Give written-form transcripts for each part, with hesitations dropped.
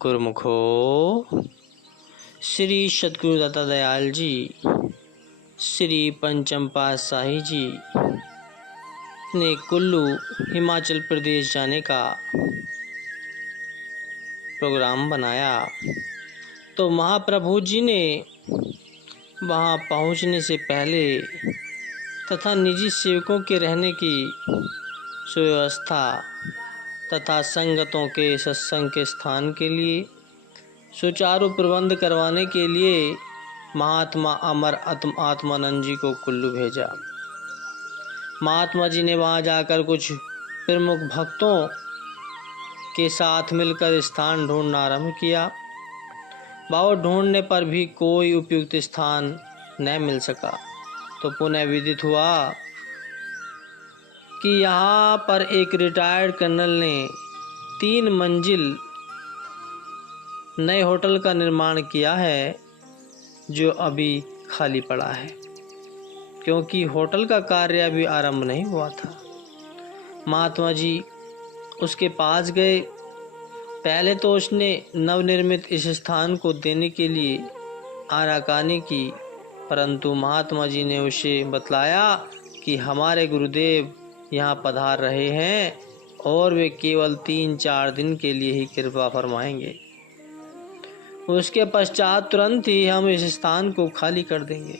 गुरुमुखो श्री सद्गुरु दत्ता दयाल जी, श्री पंचम पातशाही जी ने कुल्लू हिमाचल प्रदेश जाने का प्रोग्राम बनाया। तो महाप्रभु जी ने वहाँ पहुँचने से पहले तथा निजी सेवकों के रहने की सुव्यवस्था तथा संगतों के सत्संग के स्थान के लिए सुचारू प्रबंध करवाने के लिए महात्मा अमर आत्मानंद जी को कुल्लू भेजा। महात्मा जी ने वहां जाकर कुछ प्रमुख भक्तों के साथ मिलकर स्थान ढूंढना आरंभ किया। बहुत ढूंढने पर भी कोई उपयुक्त स्थान न मिल सका। तो पुनः विदित हुआ कि यहाँ पर एक रिटायर्ड कर्नल ने 3 मंजिल नए होटल का निर्माण किया है, जो अभी खाली पड़ा है, क्योंकि होटल का कार्य अभी आरंभ नहीं हुआ था। महात्मा जी उसके पास गए। पहले तो उसने नवनिर्मित इस स्थान को देने के लिए आनाकानी की, परंतु महात्मा जी ने उसे बतलाया कि हमारे गुरुदेव यहाँ पधार रहे हैं और वे केवल 3-4 दिन के लिए ही कृपा फरमाएंगे। उसके पश्चात तुरंत ही हम इस स्थान को खाली कर देंगे।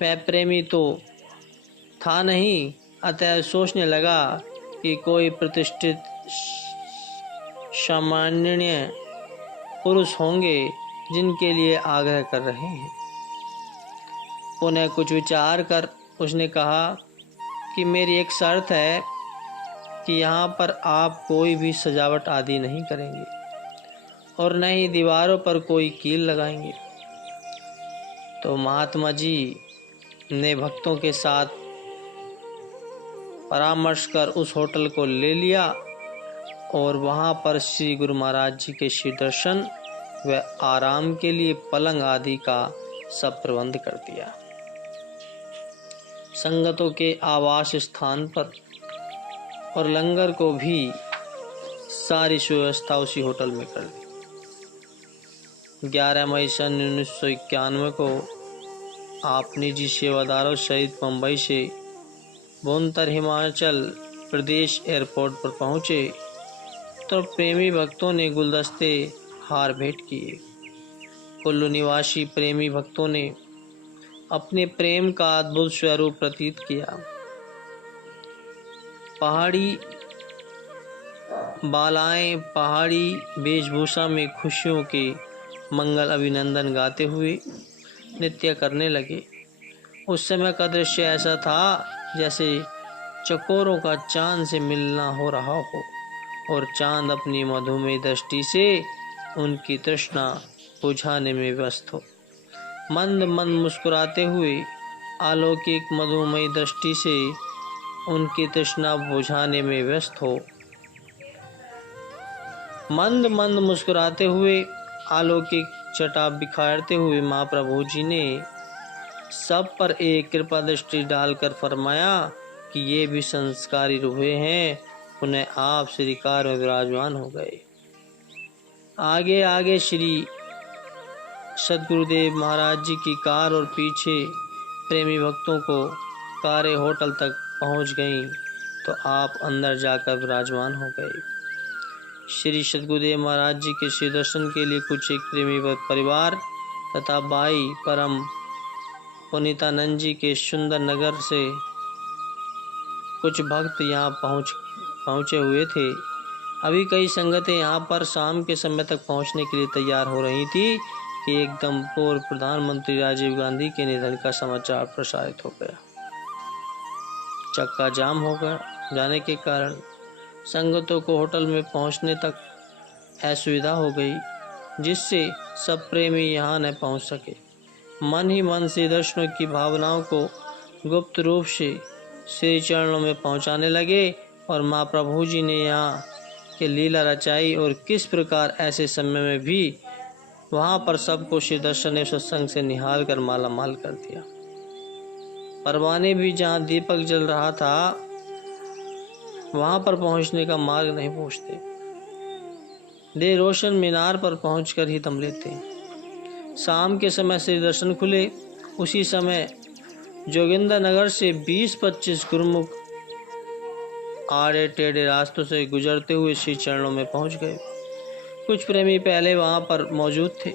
वह प्रेमी तो था नहीं, अतः सोचने लगा कि कोई प्रतिष्ठित सामान्य पुरुष होंगे जिनके लिए आग्रह कर रहे हैं। पुनः कुछ विचार कर उसने कहा कि मेरी एक शर्त है कि यहाँ पर आप कोई भी सजावट आदि नहीं करेंगे और न ही दीवारों पर कोई कील लगाएंगे। तो महात्मा जी ने भक्तों के साथ परामर्श कर उस होटल को ले लिया और वहाँ पर श्री गुरु महाराज जी के श्री दर्शन व आराम के लिए पलंग आदि का सब प्रबंध कर दिया। संगतों के आवास स्थान पर और लंगर को भी सारी सुव्यवस्था उसी होटल में कर दी। 11 मई सन 1991 को आप निजी सेवादारों सहित मुंबई से भुवनेश्वर हिमाचल प्रदेश एयरपोर्ट पर पहुंचे तो प्रेमी भक्तों ने गुलदस्ते हार भेंट किए। कुल्लू निवासी प्रेमी भक्तों ने अपने प्रेम का अद्भुत स्वरूप प्रतीत किया। पहाड़ी बालाएं पहाड़ी वेशभूषा में खुशियों के मंगल अभिनंदन गाते हुए नृत्य करने लगे। उस समय का दृश्य ऐसा था जैसे चकोरों का चांद से मिलना हो रहा हो और चांद अपनी मधुमेह दृष्टि से उनकी तृष्णा बुझाने में व्यस्त हो। मंद मंद मुस्कुराते हुए अलौकिक मधुमय दृष्टि से उनकी तृष्णा बुझाने में व्यस्त हो। मंद मंद मुस्कुराते हुए अलौकिक छटा बिखारते हुए महाप्रभु जी ने सब पर एक कृपा दृष्टि डालकर फरमाया कि ये भी संस्कारी रूहे हैं, उन्हें आप श्रीकार में विराजमान हो गए। आगे आगे श्री सद्गुरुदेव महाराज जी की कार और पीछे प्रेमी भक्तों को कारें होटल तक पहुंच गईं तो आप अंदर जाकर विराजमान हो गए। श्री सद्गुरुदेव महाराज जी के श्री दर्शन के लिए कुछ एक प्रेमी परिवार तथा भाई परम पुनीतानंद जी के सुंदर नगर से कुछ भक्त यहाँ पहुँचे हुए थे। अभी कई संगतें यहाँ पर शाम के समय तक पहुँचने के लिए तैयार हो रही थी कि एकदम पूर्व प्रधानमंत्री राजीव गांधी के निधन का समाचार प्रसारित हो गया। चक्का जाम हो गया जाने के कारण संगतों को होटल में पहुंचने तक असुविधा हो गई, जिससे सब प्रेमी यहाँ न पहुंच सके। मन ही मन से दर्शनों की भावनाओं को गुप्त रूप से श्री चरणों में पहुंचाने लगे और महाप्रभु जी ने यहाँ के लीला रचाई और किस प्रकार ऐसे समय में भी वहाँ पर सबको श्री दर्शन एवं सत्संग से निहाल कर माला माल कर दिया। परवाने भी जहाँ दीपक जल रहा था वहाँ पर पहुँचने का मार्ग नहीं पूछते। देर रोशन मीनार पर पहुंचकर ही दम लेते हैं। शाम के समय श्री दर्शन खुले। उसी समय जोगिंदर नगर से 20-25 गुरुमुख आड़े टेढ़े रास्तों से गुजरते हुए श्री चरणों में पहुंच गए। कुछ प्रेमी पहले वहां पर मौजूद थे।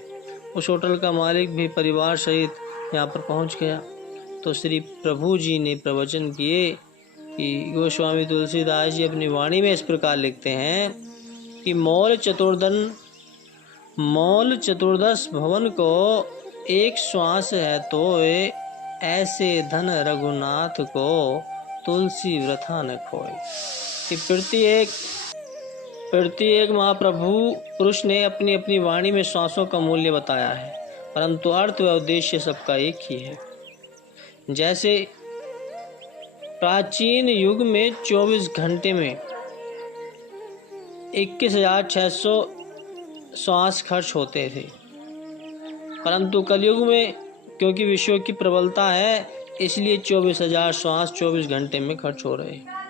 उस होटल का मालिक भी परिवार सहित यहाँ पर पहुंच गया तो श्री प्रभु जी ने प्रवचन किए कि गोस्वामी तुलसीदास जी अपनी वाणी में इस प्रकार लिखते हैं कि मौल चतुर्दश भवन को एक श्वास है तो ऐसे धन रघुनाथ को तुलसी वृथा न खोए। कि प्रत्येक महाप्रभु पुरुष ने अपनी अपनी वाणी में श्वासों का मूल्य बताया है, परंतु अर्थ व उद्देश्य सबका एक ही है। जैसे प्राचीन युग में 24 घंटे में 21,600 श्वास खर्च होते थे, परंतु कलयुग में क्योंकि विषयों की प्रबलता है इसलिए 24,000 श्वास 24 घंटे में खर्च हो रहे हैं।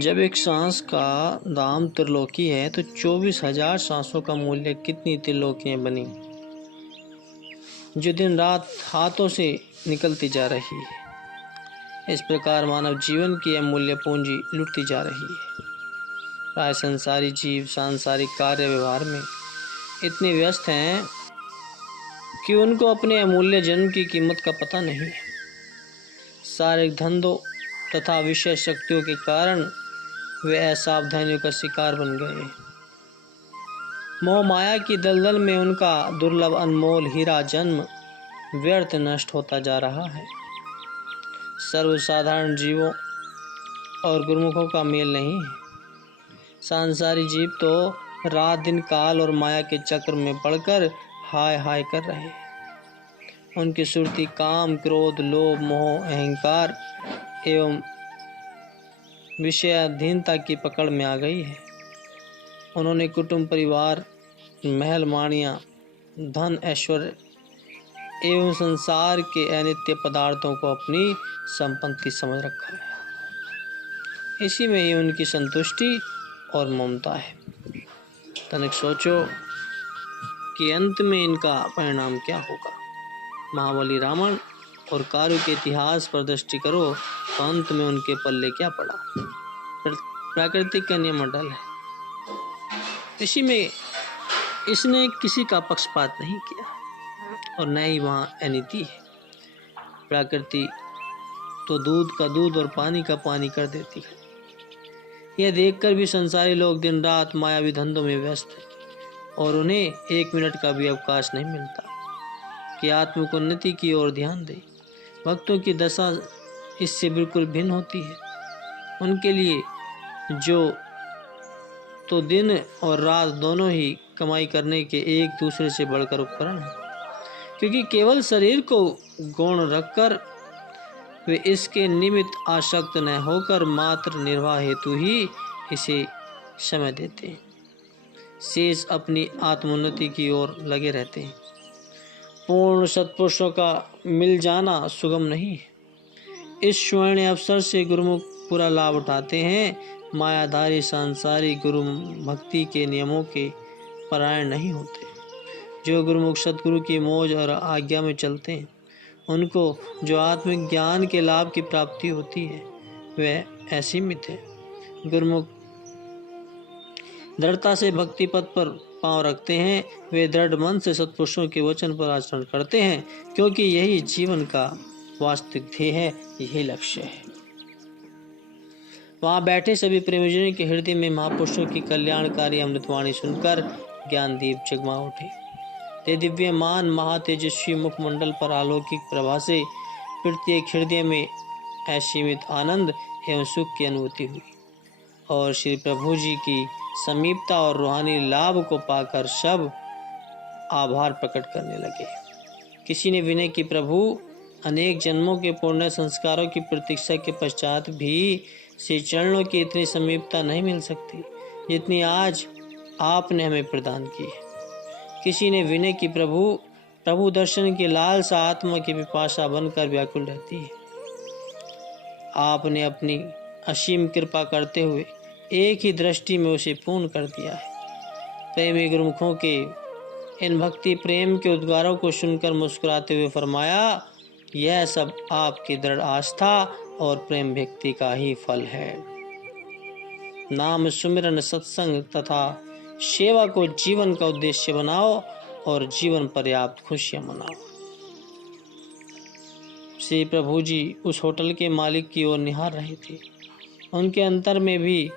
जब एक सांस का दाम त्रिलोकी है तो 24,000 सांसों का मूल्य कितनी त्रिलोकियां बनी जो दिन रात हाथों से निकलती जा रही है। इस प्रकार मानव जीवन की अमूल्य पूंजी लुटती जा रही है। प्राय संसारी जीव सांसारिक कार्य व्यवहार में इतने व्यस्त हैं कि उनको अपने अमूल्य जन्म की कीमत का पता नहीं है। शारीरिक धंधों तथा विषय शक्तियों के कारण वे असावधानियों का शिकार बन गए। मोह माया की दलदल में उनका दुर्लभ अनमोल हीरा जन्म व्यर्थ नष्ट होता जा रहा है। सर्वसाधारण जीवों और गुरुमुखों का मेल नहीं है। सांसारी जीव तो रात दिन काल और माया के चक्र में पड़कर हाय हाय कर रहे हैं। उनकी सुरती काम क्रोध लोभ मोह अहंकार एवं विषयाधीनता की पकड़ में आ गई है। उन्होंने कुटुंब परिवार महल माणियां धन ऐश्वर्य एवं संसार के अनित्य पदार्थों को अपनी संपत्ति समझ रखा है। इसी में ही उनकी संतुष्टि और ममता है। तनिक सोचो कि अंत में इनका परिणाम क्या होगा। महाबली रावण और कारू के इतिहास पर दृष्टि करो तो अंत में उनके पल्ले क्या पड़ा। प्राकृतिक का नियम अटल है। इसी में इसने किसी का पक्षपात नहीं किया और न ही वहाँ अनीति है। प्रकृति तो दूध का दूध और पानी का पानी कर देती है। यह देखकर भी संसारी लोग दिन रात मायावी धंधों में व्यस्त हैं और उन्हें 1 मिनट का भी अवकाश नहीं मिलता कि आत्मिक उन्नति की ओर ध्यान दें। भक्तों की दशा इससे बिल्कुल भिन्न होती है। उनके लिए जो तो दिन और रात दोनों ही कमाई करने के एक दूसरे से बढ़कर उपकरण हैं, क्योंकि केवल शरीर को गौण रखकर वे इसके निमित्त आसक्त न होकर मात्र निर्वाह हेतु ही इसे समय देते हैं। शेष अपनी आत्मोन्नति की ओर लगे रहते हैं। पूर्ण सत्पुरुषों का मिल जाना सुगम नहीं है। इस स्वर्ण अवसर से गुरुमुख पूरा लाभ उठाते हैं। मायाधारी सांसारी गुरु भक्ति के नियमों के परायण नहीं होते। जो गुरुमुख सतगुरु की मौज और आज्ञा में चलते हैं उनको जो आत्मिक ज्ञान के लाभ की प्राप्ति होती है वह असीमित है। गुरुमुख दृढ़ता से भक्ति पथ पर पांव रखते हैं। वे दृढ़ मन से सत्पुरुषों के वचन पर आचरण करते हैं, क्योंकि यही जीवन का वास्तविक ध्येय है, यही लक्ष्य है। वहां बैठे सभी प्रेमीजनों के हृदय में महापुरुषों की कल्याणकारी अमृतवाणी सुनकर ज्ञान दीप जगमा उठे। ते दिव्यमान महातेजस्वी मुखमंडल पर अलौकिक प्रभा से प्रत्येक हृदय में असीमित आनंद एवं सुख की अनुभूति हुई और श्री प्रभु जी की समीपता और रूहानी लाभ को पाकर सब आभार प्रकट करने लगे। किसी ने विनय की प्रभु अनेक जन्मों के पुण्य संस्कारों की प्रतीक्षा के पश्चात भी श्री चरणों की इतनी समीपता नहीं मिल सकती जितनी आज आपने हमें प्रदान की है। किसी ने विनय की प्रभु दर्शन की लालसा आत्मा की पिपासा बनकर व्याकुल रहती है। आपने अपनी असीम कृपा करते हुए एक ही दृष्टि में उसे पूर्ण कर दिया है। प्रेमी गुरुमुखों के इन भक्ति प्रेम के उद्गारों को सुनकर मुस्कुराते हुए फरमाया, यह सब आपकी दृढ़ आस्था और प्रेम भक्ति का ही फल है। नाम सुमिरन, सत्संग तथा सेवा को जीवन का उद्देश्य बनाओ और जीवन पर्याप्त खुशियां मनाओ। श्री प्रभु जी उस होटल के मालिक की ओर निहार रहे थे। उनके अंतर में भी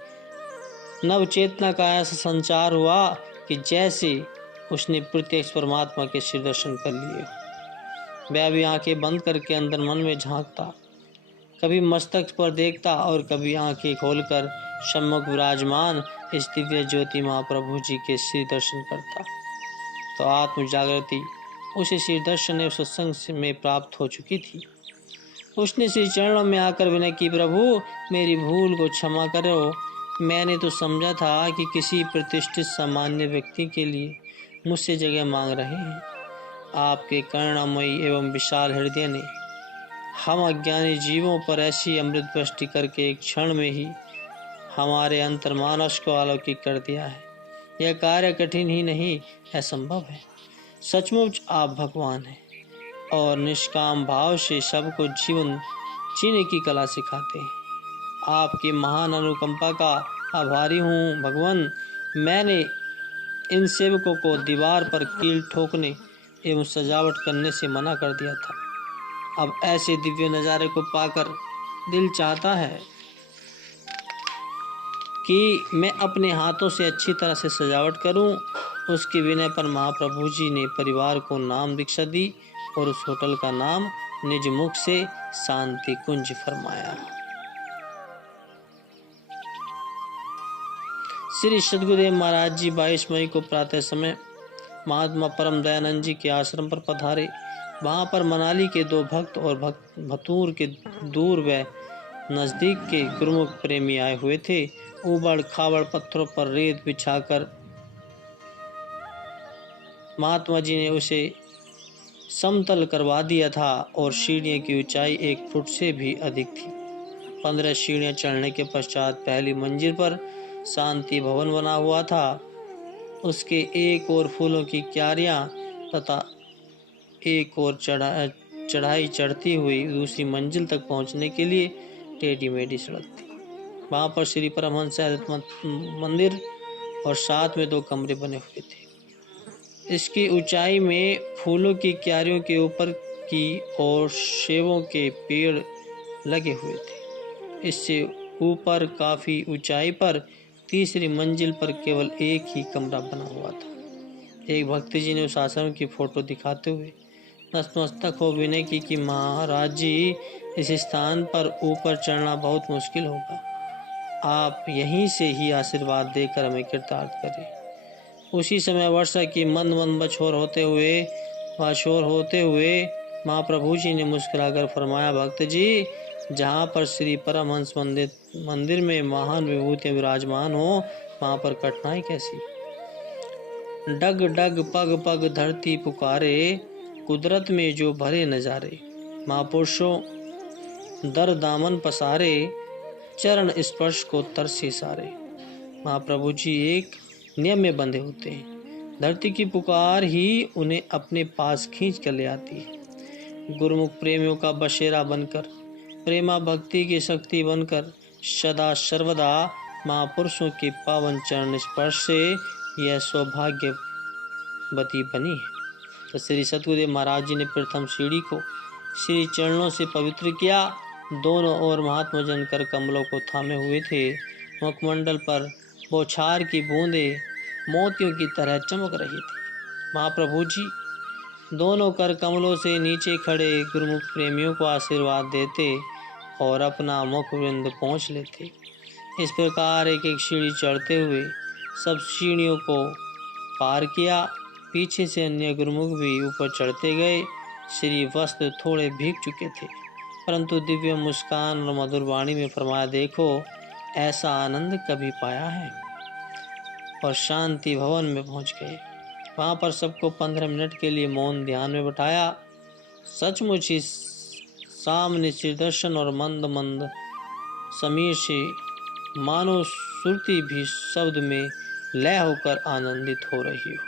नव चेतना का ऐसा संचार हुआ कि जैसे उसने प्रत्यक्ष परमात्मा के श्री दर्शन कर लिए। वह भी आंखें बंद करके अंदर मन में झांकता, कभी मस्तक पर देखता और कभी आंखें खोलकर सम्मुख विराजमान इस दिव्य ज्योति महाप्रभु जी के श्री दर्शन करता। तो आत्म जागृति उसे श्री दर्शन एवं सत्संग में प्राप्त हो चुकी थी। उसने श्री चरणों में आकर विनय की, प्रभु मेरी भूल को क्षमा करो। मैंने तो समझा था कि किसी प्रतिष्ठित सामान्य व्यक्ति के लिए मुझसे जगह मांग रहे हैं। आपके करुणामयी एवं विशाल हृदय ने हम अज्ञानी जीवों पर ऐसी अमृत वृष्टि करके एक क्षण में ही हमारे अंतर्मानस को अलौकिक कर दिया है। यह कार्य कठिन ही नहीं, असंभव है। सचमुच आप भगवान हैं और निष्काम भाव से सबको जीवन जीने की कला सिखाते हैं। आपकी महान अनुकंपा का आभारी हूँ भगवान। मैंने इन सेवकों को दीवार पर कील ठोकने एवं सजावट करने से मना कर दिया था। अब ऐसे दिव्य नज़ारे को पाकर दिल चाहता है कि मैं अपने हाथों से अच्छी तरह से सजावट करूं। उसके विनय पर महाप्रभु जी ने परिवार को नाम दीक्षा दी और उस होटल का नाम निज मुख से शांति कुंज फरमाया। श्री सद्गुरुदेव महाराज जी 22 मई को प्रातः समय महात्मा परम दयानंद जी के आश्रम पर पधारे। वहां पर मनाली के दो भक्त और भतूर के दूर व नजदीक के गुरुमुख प्रेमी आए हुए थे। उबड़ खाबड़ पत्थरों पर रेत बिछाकर महात्मा जी ने उसे समतल करवा दिया था और सीढ़ियों की ऊंचाई 1 फुट से भी अधिक थी। 15 सीढ़ियां चढ़ने के पश्चात पहली मंजिल पर शांति भवन बना हुआ था। उसके एक ओर फूलों की क्यारियां तथा एक और चढ़ाई चढ़ती हुई दूसरी मंजिल तक पहुंचने के लिए टेढ़ी मेढ़ी सड़क थी। वहां पर श्री परमहंस मंदिर और साथ में 2 कमरे बने हुए थे। इसकी ऊंचाई में फूलों की क्यारियों के ऊपर की और सेवों के पेड़ लगे हुए थे। इससे ऊपर काफी ऊंचाई पर तीसरी मंजिल पर केवल एक ही कमरा बना हुआ था। एक भक्ति जी ने उस आश्रम की फोटो दिखाते हुए नतमस्तक हो विनय की कि महाराज जी इस स्थान पर ऊपर चढ़ना बहुत मुश्किल होगा। आप यहीं से ही आशीर्वाद देकर हमें कृतार्थ करें। उसी समय वर्षा की मंद मंद बछोर होते हुए महाप्रभु जी ने मुस्कुराकर फरमाया, भक्त जी जहाँ पर श्री परमहंस मंदिर में महान विभूतियां विराजमान हो वहाँ पर कठिनाई कैसी। डग डग पग पग धरती पुकारे, कुदरत में जो भरे नजारे। महापुरुषों दर दामन पसारे, चरण स्पर्श को तरसे सारे। महाप्रभु जी एक नियम में बंधे होते हैं। धरती की पुकार ही उन्हें अपने पास खींच कर ले आती है। गुरुमुख प्रेमियों का बसेरा बनकर, प्रेमा भक्ति की शक्ति बनकर सदा सर्वदा महापुरुषों के पावन चरण स्पर्श से यह सौभाग्यवती बनी है। तो श्री सद्गुरुदेव महाराज जी ने प्रथम सीढ़ी को श्री चरणों से पवित्र किया। दोनों ओर महात्मा जन कर कमलों को थामे हुए थे। मुखमंडल पर बौछार की बूंदें मोतियों की तरह चमक रही थी। महाप्रभु जी दोनों कर कमलों से नीचे खड़े गुरुमुख प्रेमियों को आशीर्वाद देते और अपना मुखविंद पहुँच लेते। इस प्रकार एक एक सीढ़ी चढ़ते हुए सब सीढ़ियों को पार किया। पीछे से अन्य गुरुमुख भी ऊपर चढ़ते गए। श्री वस्त्र थोड़े भीग चुके थे, परंतु दिव्य मुस्कान और मधुर वाणी में फरमाया, देखो ऐसा आनंद कभी पाया है। और शांति भवन में पहुंच गए। वहां पर सबको 15 मिनट के लिए मौन ध्यान में बैठाया। सचमुच ही सामने श्री दर्शन और मंद मंद समीर से मानो सुरती भी शब्द में लय होकर आनंदित हो रही हो।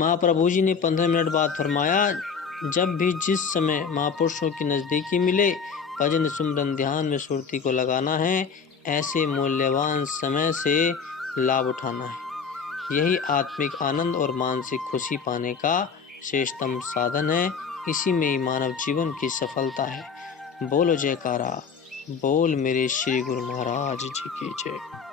महाप्रभु जी ने 15 मिनट बाद फरमाया, जब भी जिस समय महापुरुषों की नज़दीकी मिले, भजन सुमरन ध्यान में सुरती को लगाना है। ऐसे मूल्यवान समय से लाभ उठाना है। यही आत्मिक आनंद और मानसिक खुशी पाने का श्रेष्ठतम साधन है। इसी में ही मानव जीवन की सफलता है। बोलो जयकारा, बोल मेरे श्री गुरु महाराज जी की जय।